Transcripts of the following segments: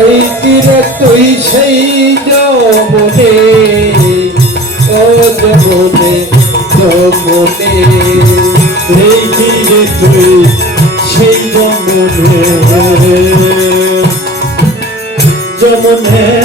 এই তীরে তুই সেই যমনে ও যমনে যমনে। এই তীরে তুই সেই জমনে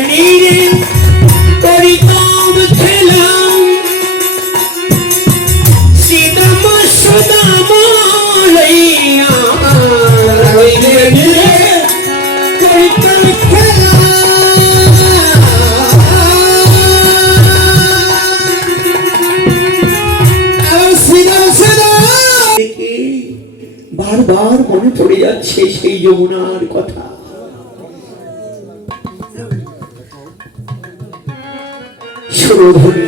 নীরে করিতাম খেলা সীতাম সুদাম লইয়া নীরে করিতাম খেলা শ্রীরাম শ্রীরাম বারবার মনে পড়ে যাচ্ছে সেই যমুনার কথা। সুরধনী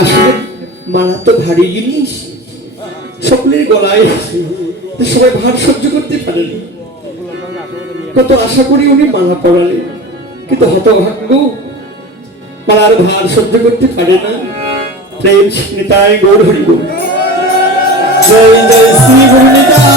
আসলে মারা ভারী জিনিস। সকলের গলায় সবাই ভার সহ্য করতে পারেন কত আশা করি উনি মালা পড়ালেন। কিন্তু হতভাগ্য মালার ভার সহ্য করতে পারে না। প্রেম স্মিতায় গৌর হরিব জয় জয় শ্রী গুরু নিতাই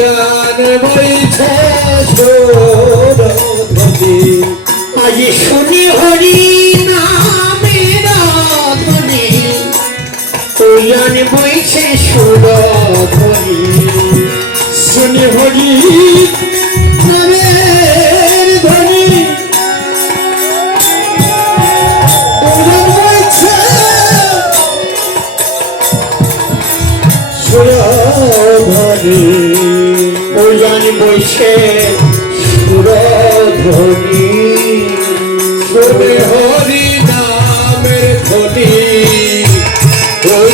গান বইছে সুরধনী আজি শুনি হরি নামের ধ্বনি। ওয়ান বইছে সুরধনী শুনি হরি নামের ধ্বনি। সুরধনী বইছে সুরধনী শুনে হরি নামের ধ্বনি।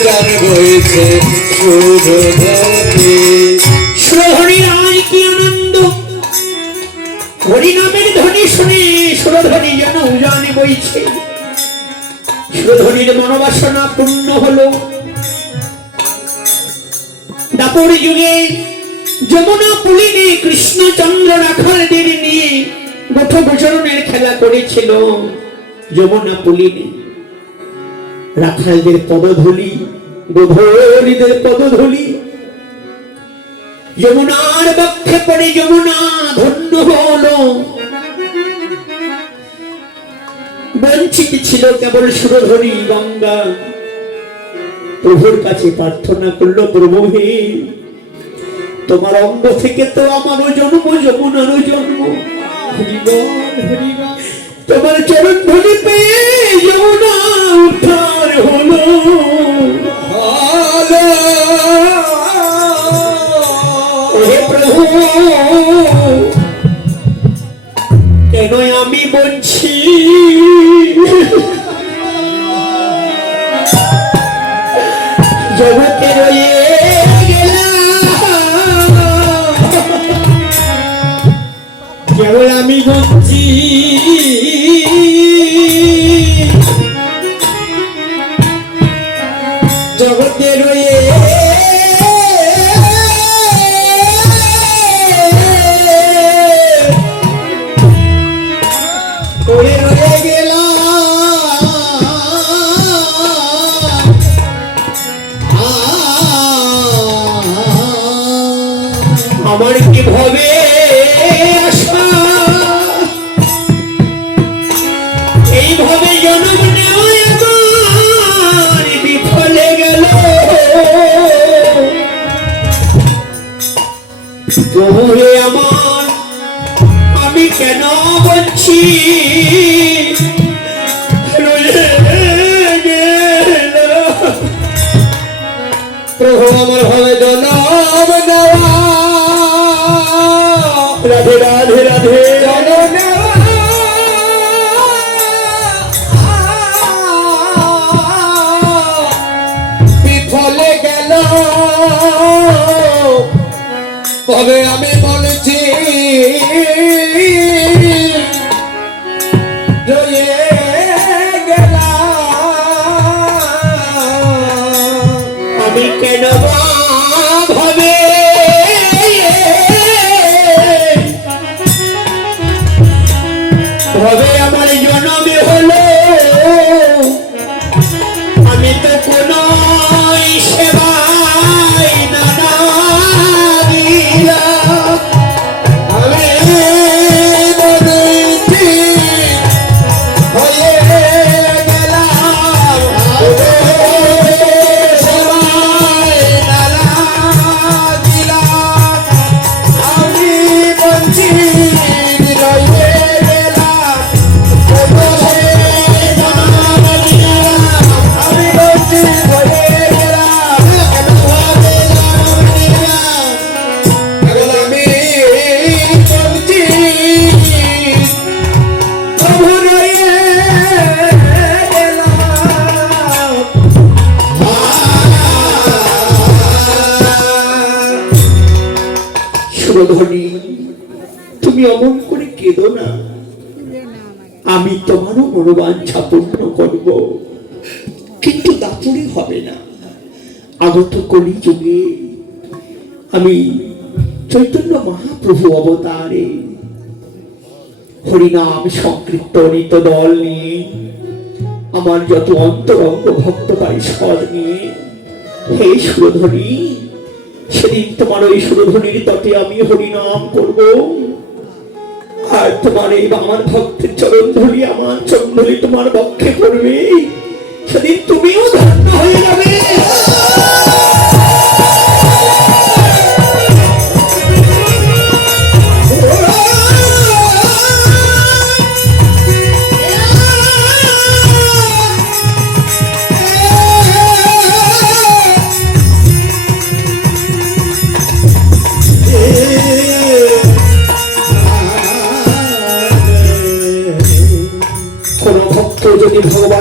গান বইছে সুরধনী সুরধনী রায় কি আনন্দ? হরিনামের ধ্বনি শুনে সুরধ্বনি যেন উজানে বইছে। সুরধ্বনির মনোবাসনা পূর্ণ হলো। দাপর যুগে যমুনা পুলিনে কৃষ্ণচন্দ্র রাখালদের নিয়ে গোঠ গোচরণের খেলা করেছিল, যমুনা পুলিনে রাখালদের পদধূলি, গোধূলিদের পদধূলি। যমুনার বক্ষে পড়ে যমুনা, ধন্য হলো। বঞ্চিত ছিল কেবল সুরধনী গঙ্গা। প্রভুর কাছে প্রার্থনা করল, প্রভু হে তোমার অঙ্গ থেকে তো আমারও জন্ম যমুনারও জন্ম। তোমার চরণ ধরি পেয়ে যমুনা উদ্ধার হলো। হে প্রভু আমার হবে জনম নেওয়া। রাধে রাধে রাধে। জনম নেওয়া। বিফলে গেল। তবে আমি কেন মনোবাঞ্ছা পূর্ণ করব। কিন্তু দাপুরে হবে না। আগত কলি যুগে আমি চৈতন্য মহাপ্রভু অবতারে হরিনাম সংকীর্তনিত দল নিয়ে, আমার যত অন্তরঙ্গ ভক্ত পরিষদ নিয়ে, হে সুরধনী সেদিন তোমার ওই সুরধনীর তটে আমি হরিনাম করব। আর তোমার এই আমার ভক্তের চরণ ধরি আমার চরণ ধরি তোমার পক্ষে করবে। সেদিন তুমিও ধন্য হয়ে যাবে।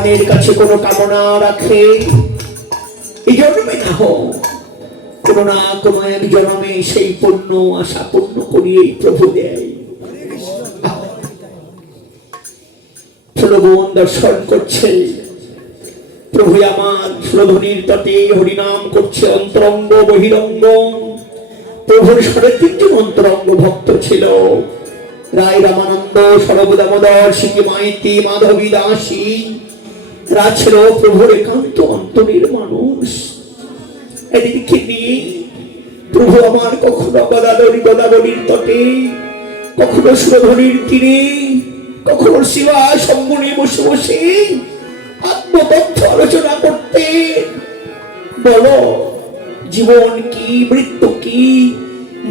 ভগবানের কাছে কোনো কামনা রাখে। এই জন্মে না হোক, কোনো না কোনো এক জন্মে সেই পূর্ণ আশা পূর্ণ করিয়ে প্রভু দেয়। দর্শন প্রভু আমার হরিনাম করছে অন্তরঙ্গ বহিরঙ্গ। প্রভুর সাড়ে তিনজন অন্তরঙ্গ ভক্ত ছিল। রায় রামানন্দ, সর্বদামোদর সিংহ মাইতি মাধবী দাসী এরা ছিল প্রভুর একান্ত অন্তরের মানুষ। এদিকে নিয়ে প্রভু আমার কখনো গদাদরি গদাবরীর তটে, কখনো সুরধনির তীরে, কখনো শিবা বসে বসে আত্মতথ্য আলোচনা করতে। বলো, জীবন কি, মৃত্যু কি,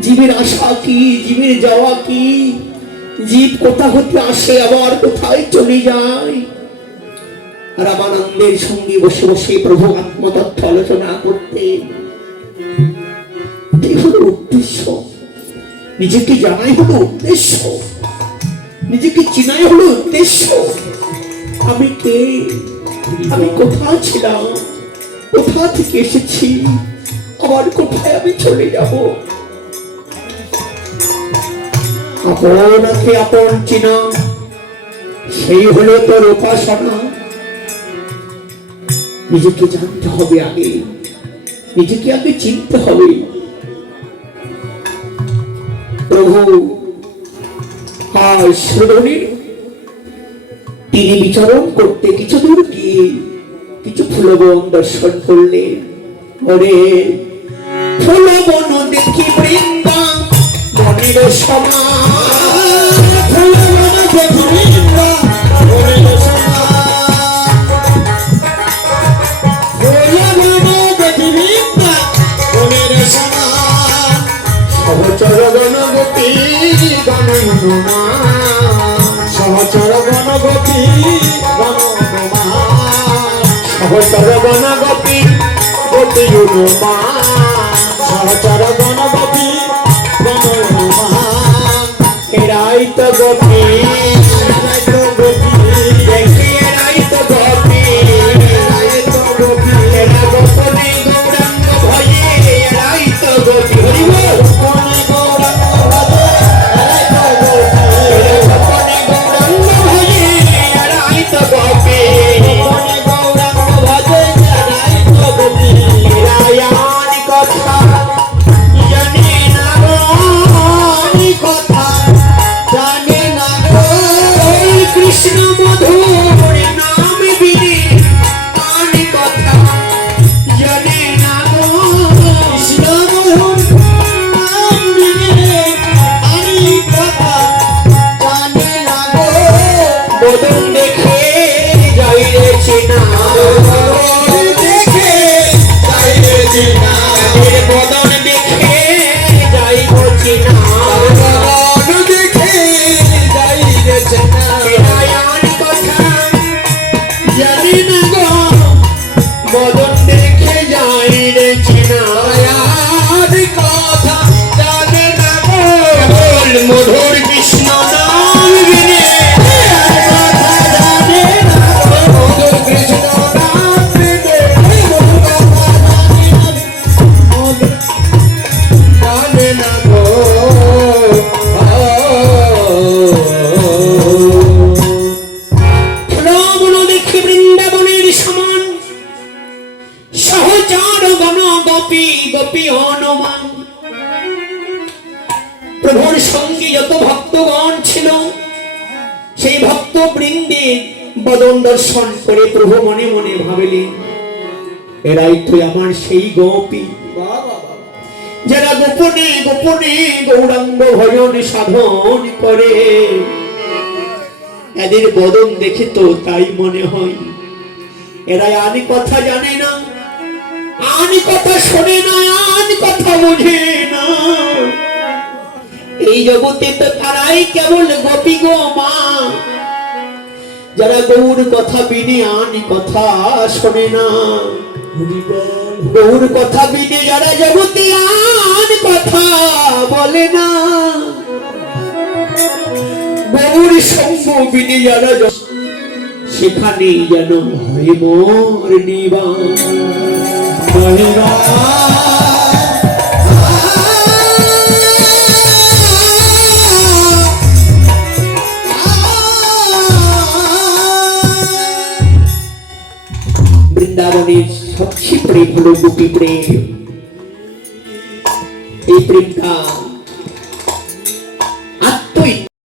জীবের আশা কি, জীবের যাওয়া কি, জীব কোথা হতে আসে, আবার কোথায় চলে যায়? রামানন্দের সঙ্গে বসে বসে প্রভু আত্মতত্ত্ব আলোচনা করতে। এটাই হলো উদ্দেশ্য। নিজেকে জানাই হলো উদ্দেশ্য। নিজেকে চিনাই হলো উদ্দেশ্য। আমি কে? আমি কোথায় ছিলাম? কোথা থেকে এসেছি? আবার কোথায় আমি চলে যাব? আপনাকে আপন চিনা। সেই হলো তোর উপাসনা। নিজেকে জানতে হবে আগে। নিজেকে আগে চিনতে হবে। প্রভু আর শ্রোণীর তিনি বিচরণ করতে কিছু দূর গিয়ে কিছু ফুলবন দর্শন করলেন। ওরে ফুলবন দেখি বৃন্দা বনের সমান ফুলে মনে গোবিন্দা বনের গণমান গোপী গোপী গতি হনুমান সহচর গণগতি গণমান যত ভক্তগণ ছিল, সেই ভক্ত বৃন্দে বদন দর্শন করে প্রভু মনে মনে ভাবিলেন, এরাই তো আমার সেই গোপী। যারা গোপনে গোপনে গৌরাঙ্গ ভজন সাধন করে। এদের বদন দেখে তো তাই মনে হয় এরা আনি কথা জানে না, আনি কথা শোনে না, আনি কথা বোঝে। জগতে তো তারাই কেবল গোপী গো মা যারা গৌর কথা বিনে আনি কথা শোনে না। গৌর কথা বিনে যারা জগতে আন কথা বলে না। গৌর সঙ্গ বিনে যারা সেখানে যেন হয় মোর সবচেয়ে প্রেম হলো গোপী প্রেম এই প্রেমটা